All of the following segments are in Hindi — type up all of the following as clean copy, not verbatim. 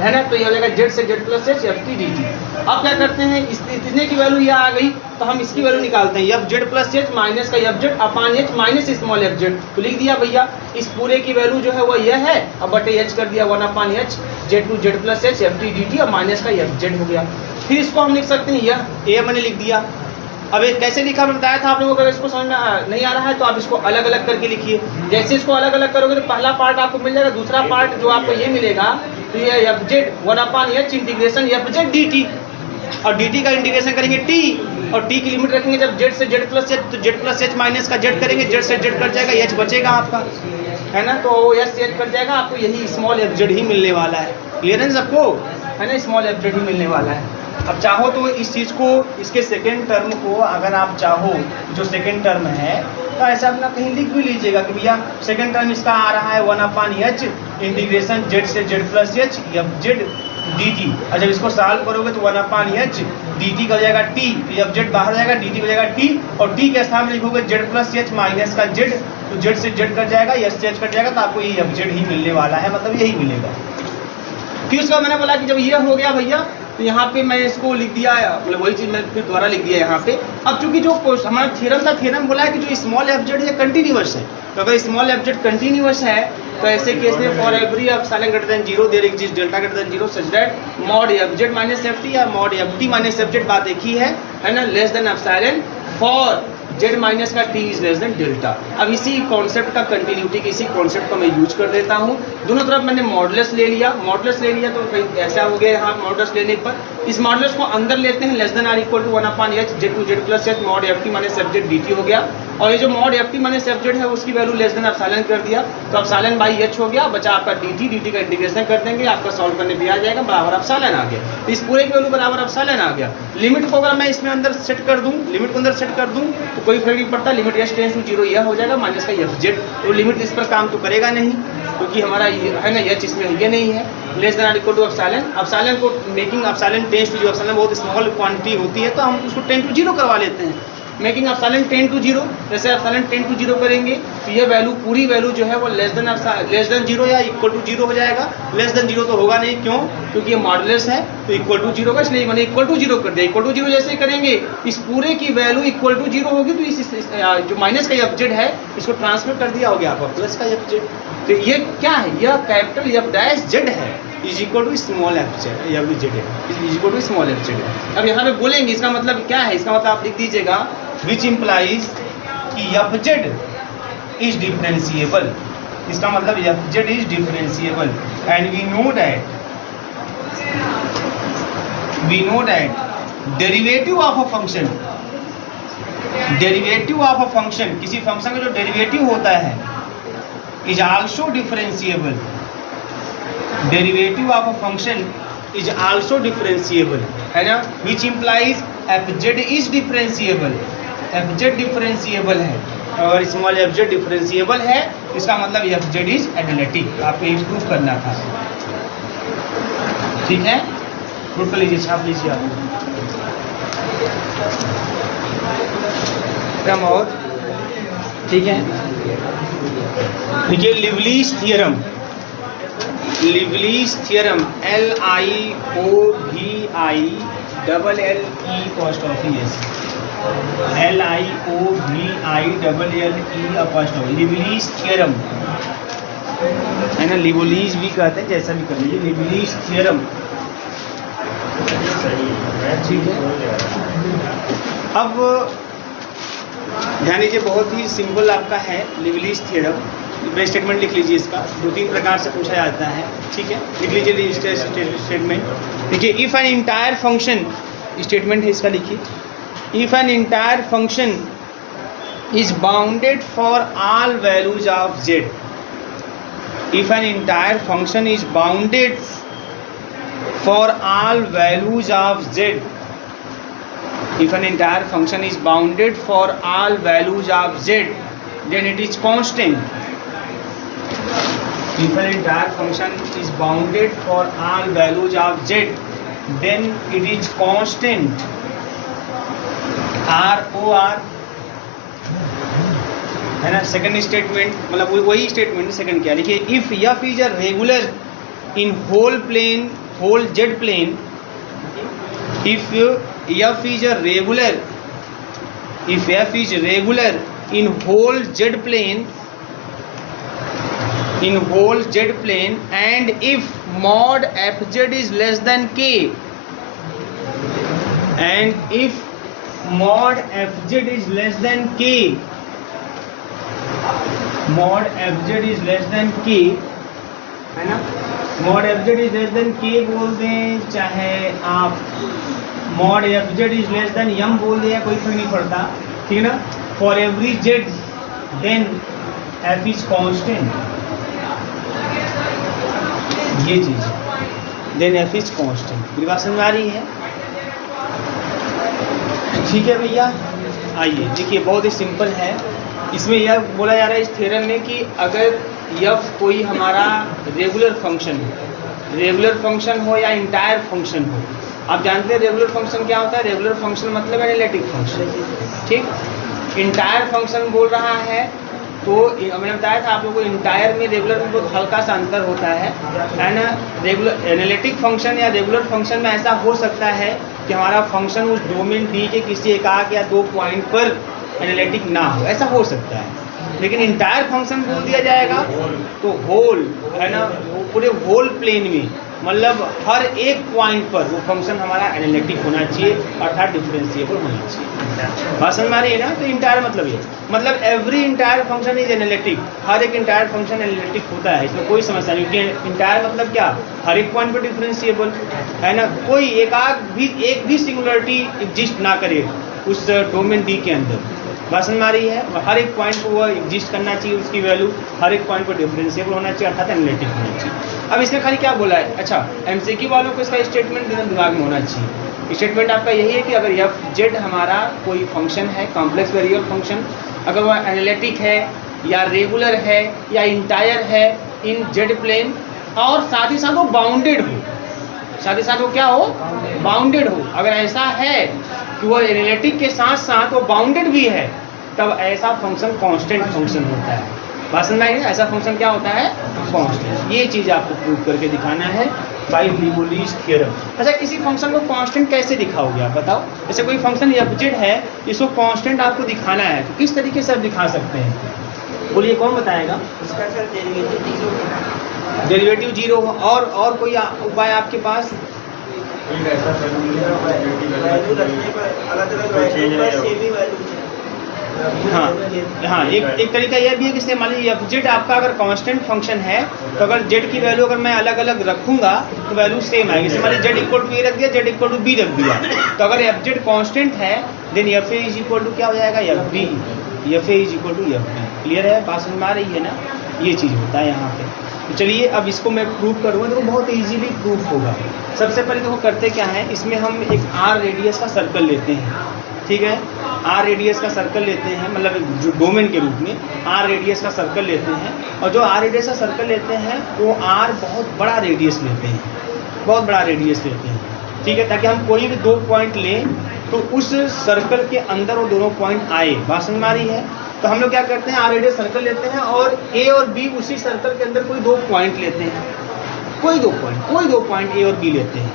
है ना, तो ये हो जाएगा जेड से Z plus h f t d T. अब क्या करते हैं, इतने की वैल्यू यह आ गई तो हम इसकी वैल्यू निकालते हैं, f z plus H minus का f z upon h minus small F z. तो लिख दिया भैया इस पूरे की वैल्यू जो है वो यह है, अब बटे एच कर दिया 1 upon H Z to Z plus h f t d T और माइनस का एफ जेड हो गया। फिर इसको हम लिख सकते हैं, यह ए मैंने लिख दिया। अब एक कैसे लिखा मैं बताया था आप लोगों को, अगर इसको समझ में नहीं आ रहा है तो आप इसको अलग अलग करके लिखिए। जैसे इसको अलग अलग करोगे तो पहला पार्ट आपको मिल जाएगा, दूसरा पार्ट जो आपको ये मिलेगा तो ये F Z 1 upon H integration F Z D T, और डी टी का इंटीग्रेशन करेंगे टी, और टी की लिमिट रखेंगे जब जेड से जेड प्लस एच, तो जेड प्लस एच माइनस का जेड करेंगे, जेड से जेड कट जाएगा, एच बचेगा आपका, है ना, तो एच से एच कट जाएगा, आपको यही स्मॉल एफ जेड ही मिलने वाला है। क्लियर है सबको, है ना, स्मॉल एफ जेड ही मिलने वाला है। अब चाहो तो इस चीज़ को, इसके सेकेंड टर्म को अगर आप चाहो, जो सेकेंड टर्म है तो ऐसा अपना कहीं लिख भी लीजिएगा कि भैया सेकेंड टर्म इसका आ रहा है 1 अपान एच इंटीग्रेशन जेड से Z plus h F Z D T, और जब इसको सॉल्व करोगे तो 1 अपान एच डी टी का हो जाएगा टी, एफ जेड बाहर जाएगा, डी टी हो जाएगा टी, और टी के स्थान में लिखोगे जेड प्लस एच माइनस का जेड, तो जेड से जेड कट जाएगा, एच से एच कट जाएगा, तो आपको ये एफ जेड ही मिलने वाला है, मतलब यही मिलेगा। फिर उसका मैंने बोला कि जब ये हो गया भैया तो यहाँ पे मैं इसको लिख दिया, मतलब वही चीज़ मैं फिर दोबारा लिख दिया यहाँ पे। अब चूंकि जो हमारा थ्योरम था, थ्योरम बोला है कि जो स्मॉल एफ जेड है कंटिन्यूअस है, तो अगर स्मॉल एफ जेड कंटिन्यूअस है तो ऐसे केस में for every epsilon greater than 0 there exist delta greater than 0 such that mod f z minus f t या mod F T minus F z, बात एक ही है ना, less than epsilon for z minus का t is less than delta. अब इसी कॉन्सेप्ट का कंटिन्यूटी, इसी कॉन्सेप्ट को मैं यूज कर देता हूँ। दोनों तरफ मैंने मॉडुलस ले लिया, तो ऐसा हो गया यहाँ मॉडुलस लेने पर, इस मॉडुलस को अंदर लेते हैं, less than are equal to 1 upon H Z to Z plus H mod F T minus F Z D T हो गया, और ये जो mod F T minus F Z है उसकी वैल्यू लेस देन एप्सिलॉन कर दिया, तो एप्सिलॉन बाई एच हो गया, बचा आपका डी टी का इंटीग्रेशन कर देंगे, आपका सॉल्व करने पे आ जाएगा बराबर एप्सिलॉन आ गया, इस पूरे की वैल्यू बराबर एप्सिलॉन आ गया। लिमिट को अगर मैं इसमें अंदर सेट कर दूँ, लिमिट को अंदर सेट कर दूँ तो कोई फर्क नहीं पड़ता, लिमिट एच टेंड्स टू 0 यह हो जाएगा माइनस का एफ जेड, तो लिमिट इस पर काम तो करेगा नहीं क्योंकि हमारा है ना एच इसमें ये नहीं है, less than are equal to epsilon. Epsilon को making epsilon tends to 0, epsilon बहुत स्मॉल क्वांटिटी होती है तो हम उसको 10 to 0 करवा लेते हैं, मेकिंग एप्सिलॉन 10 to 0, जैसे एप्सिलॉन 10 to 0 करेंगे तो ये वैल्यू पूरी वैल्यू जो है वो लेस देन 0 या इक्वल टू 0 हो जाएगा। लेस देन 0 तो होगा नहीं, क्यों, क्योंकि ये मॉडुलस है तो इक्वल टू 0 का, इसलिए मैंने इक्वल टू 0 कर दिया। इक्वल टू 0 जैसे करेंगे इस पूरे की वैल्यू इक्वल टू 0 होगी, तो इस जो माइनस का एफ जेड है इसको ट्रांसफर कर दिया हो गया आपका प्लस का एफ जेड, तो ये क्या है, यह कैपिटल एफ डैश जेड है is equal to small F z, f Z है is equal to small F Z है। अब यहाँ पे बोलेंगे इसका मतलब क्या है, इसका मतलब आप लिख दीजिएगा which implies कि एफ जेड इज डिफरेंशिएबल, इसका मतलब F Z is differentiable, and we know that derivative of a function, किसी फंक्शन का जो डेरिवेटिव होता है is also differentiable, derivative of a function is also differentiable, है ना, which implies F Z is differentiable, F Z differentiable है, और स्मॉल एफ जेड डिफरेंशिएबल है, इसका मतलब एफ जेड इज एनालिटिक, आपको इम्प्रूव करना था, ठीक है, प्रूव कर लीजिए, छाप लीजिए आप कम और, ठीक है। देखिए लिवलीज थ्योरम, लिवलीज थ्योरम LIOVILLE लिवलीज थ्योरम, है ना, लिवलीज भी कहते हैं, जैसा भी कर लीजिए, लिवलीज थ्योरम, ठीक है। अब ध्यान दीजिए, बहुत ही सिंपल आपका है लिवलीज थ्योरम, स्टेटमेंट लिख लीजिए, इसका 2-3 प्रकार से पूछा जाता है, ठीक है, लिख लीजिए स्टेटमेंट। देखिए if an entire function, statement है इसका, लिखिए if an entire function is bounded for all values of z, if an entire function is bounded for all values of z, if an entire function is bounded for all values of z, then it is constant. If an entire function is bounded for all values of z, then it is constant. ROR, है ना। सेकंड स्टेटमेंट, मतलब वही स्टेटमेंट, सेकंड क्या लिखिए, if f is a regular in whole plane whole z plane, if f is a regular, if f is regular in whole z plane, in whole z plane, and if mod fz is less than k, and if mod fz is less than k, mod fz is less than k, है ना, mod fz is less than k बोल दें, चाहे आप mod fz is less than m बोल दें, कोई फर्क नहीं पड़ता, ठीक है ना। For every z then f is constant, ये चीज, देन f इज कांस्टेंट। मेरी बात समझ में आ रही है? ठीक है भैया, आइए देखिए, बहुत ही सिंपल है। इसमें यह बोला जा रहा है इस थ्योरम में कि अगर f कोई हमारा रेगुलर फंक्शन हो, रेगुलर फंक्शन हो या इंटायर फंक्शन हो, आप जानते हैं रेगुलर फंक्शन क्या होता है? रेगुलर फंक्शन मतलब एनालिटिक फंक्शन, ठीक। इंटायर फंक्शन बोल रहा है तो मैंने बताया था आप लोगों को, इंटायर में रेगुलर में बहुत हल्का सा अंतर होता है ना। रेगुलर एनालिटिक फंक्शन या रेगुलर फंक्शन में ऐसा हो सकता है कि हमारा फंक्शन उस डोमेन डी के किसी एकाक या दो पॉइंट पर एनालिटिक ना हो, ऐसा हो सकता है। लेकिन इंटायर फंक्शन बोल दिया जाएगा तो होल, है ना, पूरे होल प्लेन में, मतलब हर एक पॉइंट पर वो फंक्शन हमारा एनालिटिक होना चाहिए, अर्थात डिफरेंशिएबल होना चाहिए। बात समझ में आ रही है ना? तो इंटायर मतलब ये, मतलब every entire function is analytic, हर एक इंटायर फंक्शन एनालिटिक होता है, इसमें कोई समस्या नहीं। क्योंकि इंटायर मतलब क्या? हर एक पॉइंट पर डिफरेंशिएबल, है ना, कोई एक भी सिंगुलरिटी एग्जिस्ट ना करे उस डोमेन डी के अंदर। बात समझ में आ रही है? हर एक पॉइंट को वो एग्जिस्ट करना चाहिए, उसकी वैल्यू हर एक पॉइंट पर डिफरेंशिएबल होना चाहिए, अर्थात एनालिटिक होना चाहिए। अब इसमें खाली क्या बोला है? अच्छा, एमसीक्यू वालों को इसका स्टेटमेंट दिमाग में होना चाहिए। स्टेटमेंट आपका यही है कि अगर एफ जेड हमारा कोई फंक्शन है, कॉम्प्लेक्स वेरिएबल फंक्शन, अगर वह एनालिटिक है या रेगुलर है या इंटायर है इन जेड प्लेन, और साथ ही साथ वो बाउंडेड हो, साथ ही साथ वो क्या हो? बाउंडेड हो। अगर ऐसा है कि वो एनालिटिक के साथ साथ वो बाउंडेड भी है, तब ऐसा फंक्शन कांस्टेंट फंक्शन होता है। बात समझ में आई? ऐसा फंक्शन क्या होता है? कांस्टेंट। ये चीज़ आपको प्रूव करके दिखाना है बाय लिबोलिस थ्योरम। अच्छा, किसी फंक्शन को कांस्टेंट कैसे दिखाओगे आप बताओ? जैसे कोई फंक्शन एफ जेड है, इसको कांस्टेंट आपको दिखाना है, तो किस तरीके से आप दिखा सकते हैं? बोलिए, कौन बताएगा? इसका सर डेरिवेटिव जीरो हो, और कोई उपाय आपके पास? वैल्यू रखने पर अलग-अलग वैल्यू पर सेम ही वैल्यू। हाँ, एक तरीका यह भी है कि मान लीजिए एफ जेड आपका अगर कांस्टेंट फंक्शन है, तो अगर जेड की वैल्यू अगर मैं अलग अलग रखूंगा तो वैल्यू सेम आएगी। जैसे मान लीजिए जेड इक्वल टू ए रख दिया, जेड इक्वल टू बी रख दिया, तो अगर एफ जेड कांस्टेंट है then F A is equal to क्या हो जाएगा? F B, F A is equal to F B. Clear है? बात समझ में आ रही है ना? ये चीज़ होता है यहाँ पे। तो चलिए अब इसको मैं प्रूव करूँगा, तो बहुत इजीली प्रूफ होगा। सबसे पहले देखो करते क्या है, इसमें हम एक आर रेडियस का सर्कल लेते हैं, ठीक है? आर रेडियस का सर्कल लेते हैं, मतलब जो डोमेन के रूप में आर रेडियस का सर्कल लेते हैं, और जो आर रेडियस का सर्कल लेते हैं वो आर बहुत बड़ा रेडियस लेते हैं, बहुत बड़ा रेडियस लेते हैं, ठीक है? ताकि हम कोई भी दो पॉइंट लें तो उस सर्कल के अंदर वो दोनों पॉइंट आए। बात समझ में आ रही है? तो हम लोग क्या करते हैं, आर रेडियस सर्कल लेते हैं और ए और बी उसी सर्कल के अंदर कोई दो पॉइंट लेते हैं, कोई दो पॉइंट ए और बी लेते हैं,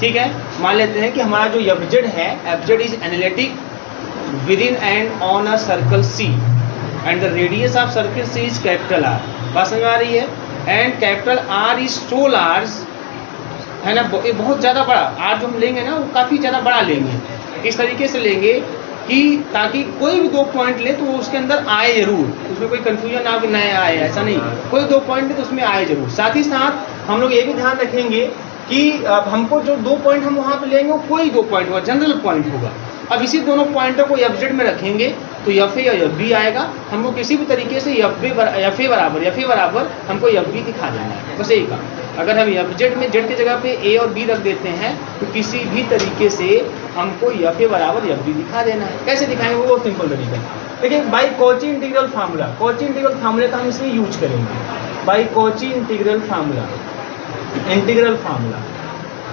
ठीक है? मान लेते हैं कि हमारा जो एफ जेड है, F Z is analytic within and on a circle C and the radius of circle C is capital R। बात समझ में आ रही है? and capital R is so large, है ना, ये बहुत ज़्यादा बड़ा R जो हम लेंगे ना वो काफ़ी ज़्यादा बड़ा लेंगे। इस तरीके से लेंगे कि ताकि कोई भी दो पॉइंट ले तो वो उसके अंदर आए जरूर, उसमें कोई कन्फ्यूजन ना कि नया आए, ऐसा नहीं, कोई दो पॉइंट ले तो उसमें आए जरूर। साथ ही साथ हम लोग ये भी ध्यान रखेंगे कि हमको जो दो पॉइंट हम वहाँ पे लेंगे वो कोई दो पॉइंट होगा, जनरल पॉइंट होगा। अब इसी दोनों पॉइंटों को एफ जेड में रखेंगे तो एफ ए या एफ बी आएगा। हमको किसी भी तरीके से एफ ए बराबर हमको एफ बी दिखा देना है, बस यही काम। अगर हम एफ जेड में जेड की जगह पे ए और बी रख देते हैं तो किसी भी तरीके से हमको एफ ए बराबर एफ बी दिखा देना है। कैसे दिखाएंगे? वो बहुत सिंपल तरीका है। देखिए, by Cauchy integral formula, Cauchy integral फार्मूले का हम इसमें यूज करेंगे। By Cauchy integral formula,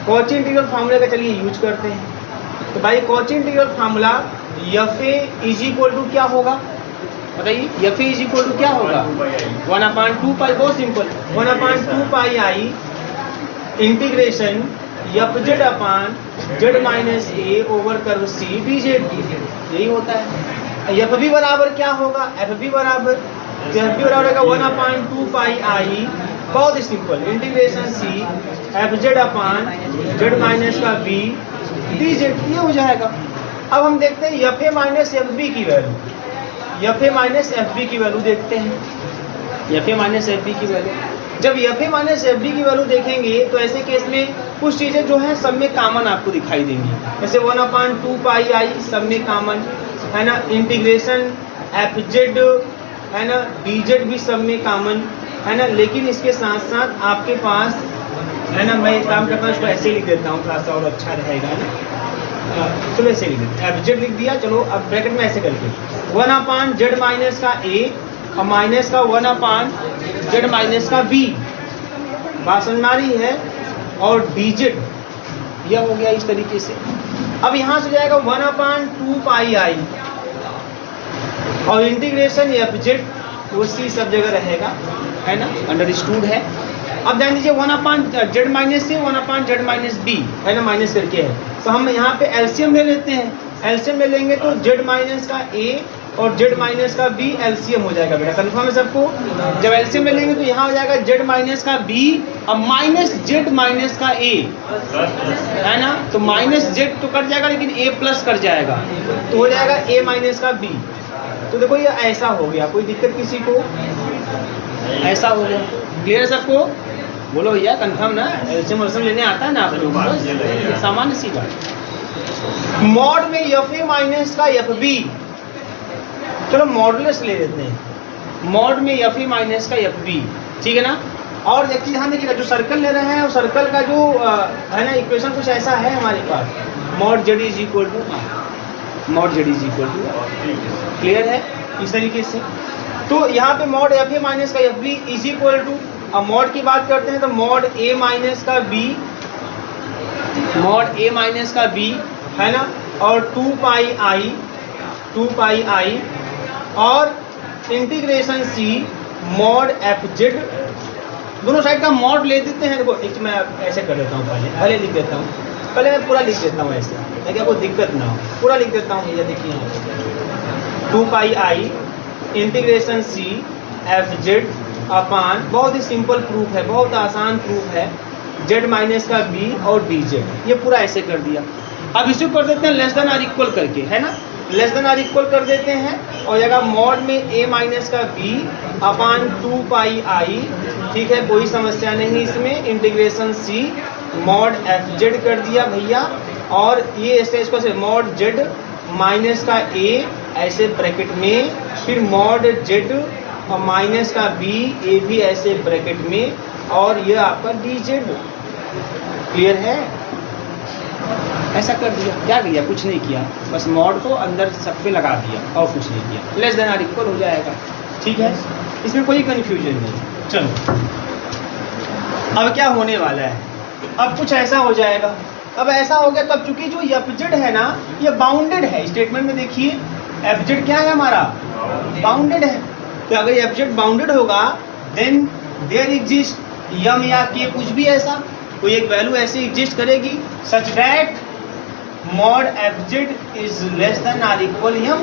Cauchy integral फार्मूले का चलिए यूज करते हैं। तो भाई Cauchy integral formula f A is equal to क्या होगा बताइए? F A is equal to क्या होगा? 1/2 पाई, बहुत simple, 1/2 pi i integration F z upon z minus a over curve c d z, यही होता है। एफ बी बराबर क्या होगा, एफ बी बराबर होगा 1/2 पाई आई, बहुत ही simple, integration c f z upon z minus का बी डी जेड, ये हो जाएगा। अब हम देखते हैं f a minus f b की value, f a minus f b की वैल्यू देखते हैं, f a minus f b की वैल्यू। जब f a minus f b की वैल्यू देखेंगे तो ऐसे केस में कुछ चीज़ें जो हैं सब में कॉमन आपको दिखाई देंगी, जैसे 1/2 पाई आई सब में कॉमन है ना, इंटीग्रेशन एफ जेड है ना, डी जेड भी सब में कॉमन है ना। लेकिन इसके साथ साथ आपके पास है ना, मैं एक काम करता हूँ, इसको ऐसे लिख देता हूँ, थोड़ा सा और अच्छा रहेगा ना। चलो ऐसे लिख देते हैं, एफ जेड लिख दिया। चलो अब ब्रैकेट में ऐसे करके 1/z माइनस का ए और माइनस का 1/z माइनस का बी, बात समझ में आ रही है, और डी जेड यह हो गया इस तरीके से। अब यहाँ से जाएगा 1/2 पाई आई और इंटीग्रेशन एफ जेड वो सी सब जगह रहेगा है ना, अंडरस्टूड है। अब ध्यान दीजिए 1/z माइनस से 1/z माइनस बी है ना, माइनस करके है, तो हम यहाँ पे एलसीएम ले लेते हैं। एलसीएम ले लेंगे तो z माइनस का a और z माइनस का b एलसीएम हो जाएगा बेटा, कंफर्म है सबको। जब एलसीएम ले लेंगे तो यहाँ हो जाएगा z माइनस का b और माइनस z माइनस का a है ना, तो माइनस z तो कट जाएगा लेकिन a प्लस कट जाएगा, तो हो जाएगा a माइनस का b। तो देखो ये ऐसा हो गया, कोई दिक्कत किसी को, ऐसा हो गया, क्लियर है सबको? बोलो भैया कंफर्म ना, एलसीएम वलसीएम लेने आता है ना आप लोग, सामान्य सी बात। मॉड में एफ ए माइनस का एफ बी, चलो मॉडुलस ले लेते हैं, मॉड में एफ ए माइनस का एफ बी, ठीक है ना। और एक चीज ध्यान देखिएगा, जो सर्कल ले रहे हैं और सर्कल का जो है ना इक्वेशन कुछ ऐसा है हमारे पास, mod z is equal to, mod z is equal to, clear है इस तरीके से। तो यहाँ पे मॉड एफ ए माइनस का f b is equal to, अब मॉड की बात करते हैं तो मॉड ए माइनस का बी, मॉड ए माइनस का बी है ना, और 2 पाई आई और integration c mod f z, दोनों साइड का मॉड ले देते हैं। देखो एक मैं ऐसे कर देता हूँ, पहले लिख देता हूँ, पहले मैं पूरा लिख देता हूँ ऐसे, ताकि कोई दिक्कत ना हो, पूरा लिख देता हूँ। ये देखिए 2 pi i integration c f z अपान, बहुत ही सिंपल प्रूफ है, बहुत आसान प्रूफ है, z माइनस का b और डी जेड, ये पूरा ऐसे कर दिया। अब इसे कर देते हैं लेस देन आर इक्वल करके, है ना, लेस देन आर इक्वल कर देते हैं और जगह मॉड में a माइनस का b अपान 2 पाई आई, ठीक है, कोई समस्या नहीं इसमें। Integration c mod f Z कर दिया भैया, और ये ऐसे इसको से मॉड z माइनस का a ऐसे ब्रैकेट में, फिर मॉड z और माइनस का b ए भी ऐसे ब्रैकेट में, और ये आपका डी जेड, क्लियर है। ऐसा कर दिया, क्या किया, कुछ नहीं किया, बस मॉड को अंदर सब पे लगा दिया और कुछ नहीं किया, लेस देन आर इक्वल हो जाएगा, ठीक है, इसमें कोई कंफ्यूजन नहीं। चलो अब क्या होने वाला है, अब कुछ ऐसा हो जाएगा। अब ऐसा हो गया, तब चूंकि जो एफ जेड है ना ये बाउंडेड है, स्टेटमेंट में देखिए एफ जेड क्या है हमारा, बाउंडेड है। तो अगर एफ जेड बाउंडेड होगा देन देयर एग्जिस्ट यम या के, कुछ भी ऐसा कोई एक वैल्यू ऐसी एग्जिस्ट करेगी such that mod f Z is less than are equal M.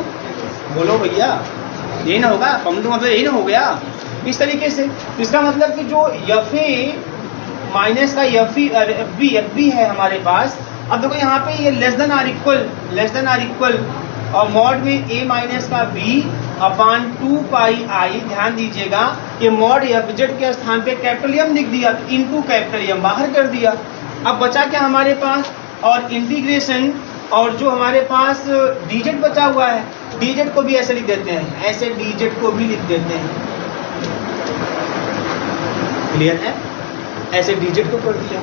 बोलो भैया, यही ना होगा, बाउंडेड मतलब यही ना हो गया इस तरीके से। इसका मतलब कि जो एफ ए माइनस का एफ बी है हमारे पास, अब देखो यहाँ पे ये लेस देन आर इक्वल और मॉड में a माइनस का b अपान 2 पाई आई, ध्यान दीजिएगा कि मॉड एफ जेड के स्थान पे कैपिटल एम लिख दिया, इनटू कैपिटल एम बाहर कर दिया। अब बचा क्या हमारे पास, और इंटीग्रेशन, और जो हमारे पास डी जेड बचा हुआ है, डी जेड को भी ऐसे लिख देते हैं, ऐसे डी जेड को भी लिख देते हैं, क्लियर है, ऐसे डी जेड को कर दिया।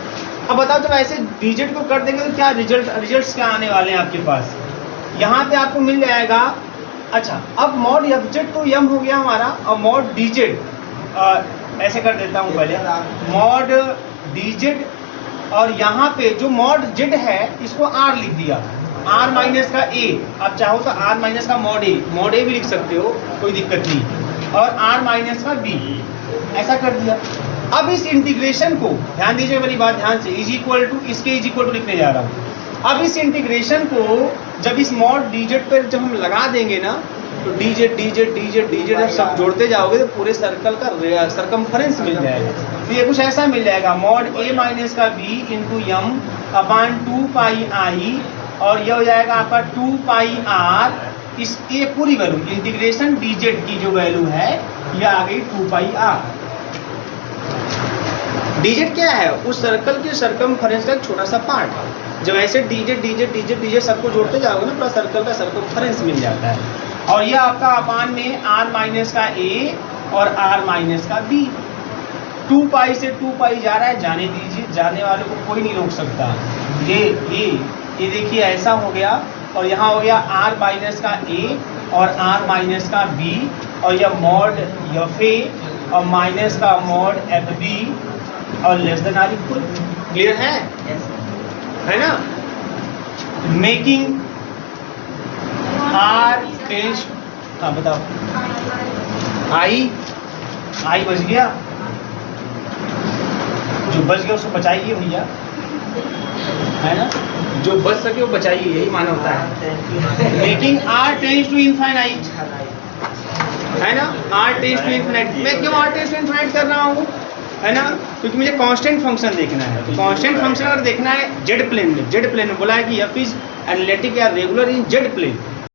अब बताओ जब ऐसे डी जेड को कर देंगे तो क्या रिजल्ट्स क्या आने वाले हैं आपके पास, यहाँ पे आपको मिल जाएगा। अच्छा, अब मॉड एफ जेड तो यम हो गया हमारा, और मॉड डी जेड ऐसे कर देता हूँ पहले, मॉड डी जेड, और यहाँ पे जो मॉड जेड है इसको आर लिख दिया, आर माइनस का ए, आप चाहो तो आर माइनस का मॉड ए भी लिख सकते हो, कोई दिक्कत नहीं, और आर माइनस का बी, ऐसा कर दिया। अब इस इंटीग्रेशन को ध्यान दीजिए, मेरी बात ध्यान से, इज इक्वल टू, इसके इज इक्वल टू लिखने जा रहा हूँ। अब इस इंटीग्रेशन को जब इस मॉड डीजेड पर जब हम लगा देंगे ना, तो डीजेड डीजेड डीजेड डीजेड जब सब जोड़ते जाओगे तो पूरे सर्कल का सरकमफरेंस मिल जाएगा। तो ये कुछ ऐसा मिल जाएगा, मॉड ए माइनस का B into Yama upon 2 pi i, और यह हो जाएगा आपका 2 पाई आर। इस ये पूरी वैल्यू इंटीग्रेशन डीजेड की जो वैल्यू है यह आ गई 2 पाई आर। डीजेड क्या है? उस सर्कल के सरकमफरेंस का एक छोटा सा पार्ट। जब ऐसे डीजेड डीजेड डीजेड डीजेड सबको जोड़ते जाओगे ना, पूरा सर्कल का सरकमफरेंस मिल जाता है। और यह आपका अपान में आर माइनस का ए और आर माइनस का बी। 2 पाई से 2 पाई जा रहा है, जाने दीजिए, जाने वाले को कोई नहीं रोक सकता। ये देखिए ऐसा हो गया, और यहाँ हो गया आर माइनस का ए और आर माइनस का बी, और यह मॉड एफ ए और माइनस का मॉड एफ बी और less than are equal. Clear है ना? मेकिंग आर टेंस, हाँ बताओ, आई बच गया, जो बच गया उसको बचाइए भैया, है ना? जो बच सके वो बचाइए, यही माना होता है। Making R tends to infinite, है ना? R tends to infinite. मैं क्यों आर टेंस टू इनफाइनाइट कर रहा हूँ, है ना? क्योंकि मुझे कांस्टेंट फंक्शन देखना है। तो कांस्टेंट फंक्शन अगर देखना है जेड प्लेन में बोला है कि एफ इज एनालिटिक या रेगुलर इन जेड प्लेन,